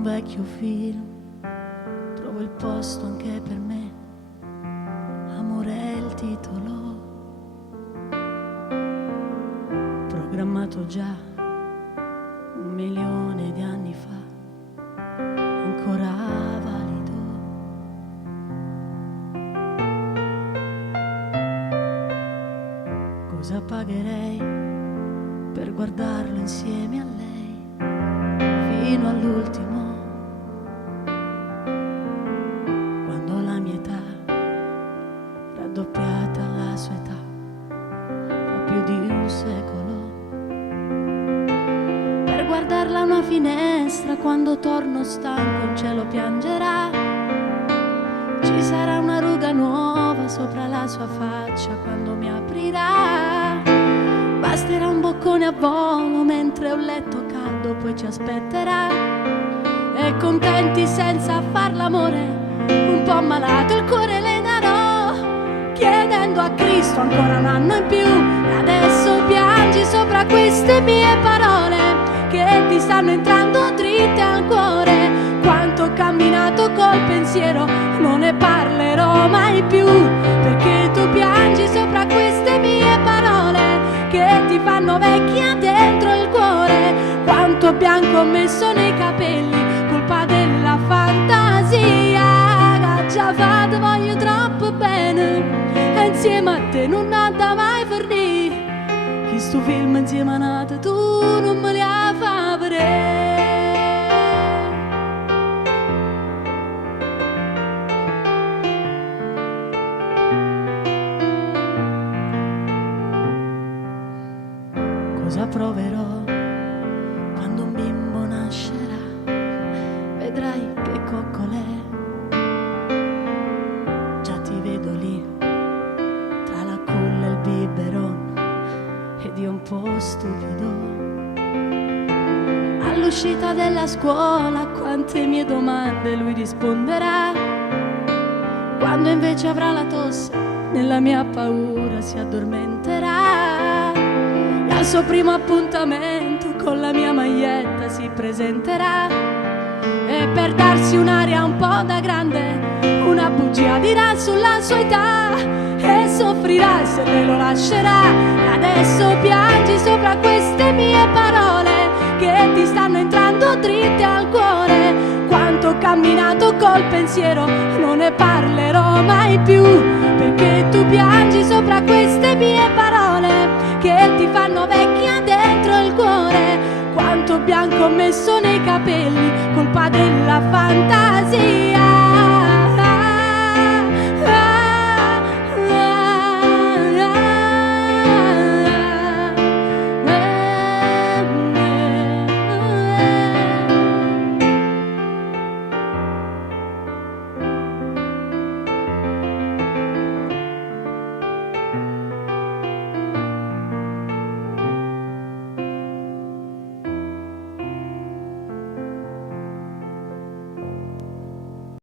un vecchio film, trovo il posto anche per me. Amore è il titolo, programmato già 1.000.000 di anni fa, ancora valido. Cosa pagherei per guardarlo insieme a lei fino all'ultimo, quando la mia età, raddoppiata la sua età, fa più di un secolo, per guardarla a una finestra quando torno stanco il cielo piangerà, ci sarà una ruga nuova sopra la sua faccia quando mi aprirà, basterà un boccone a volo mentre un letto caldo poi ci aspetterà, e contenti senza far l'amore, un po' ammalato il cuore le darò, chiedendo a Cristo ancora un anno in più. E adesso piangi sopra queste mie parole che ti stanno entrando dritte al cuore, quanto ho camminato col pensiero, non ne parlerò mai più, perché tu piangi sopra queste mie parole che ti fanno vecchia dentro il cuore, quanto bianco ho messo nei capelli, colpa della fantasia, che già fatto voglio troppo bene, e insieme a te non nada mai fornì, che sto film insieme a nato tu non me li fa vedere. Cosa proverò quando un bimbo nascerà? Vedrai che coccolè, già ti vedo lì tra la culla e il biberon, ed io un po' stupido all'uscita della scuola a quante mie domande lui risponderà, quando invece avrà la tosse nella mia paura si addormenterà, e al suo primo appuntamento con la mia maglietta si presenterà, e per darsi un'aria un po' da grande una bugia dirà sulla sua età, e soffrirà se lei lo lascerà. E adesso piangi sopra queste mie parole che ti stanno entrando dritte al cuore, quanto ho camminato col pensiero, non ne parlerò mai più, perché tu piangi sopra queste mie parole che ti fanno vecchia dentro il cuore, quanto bianco ho messo nei capelli, colpa della fantasia.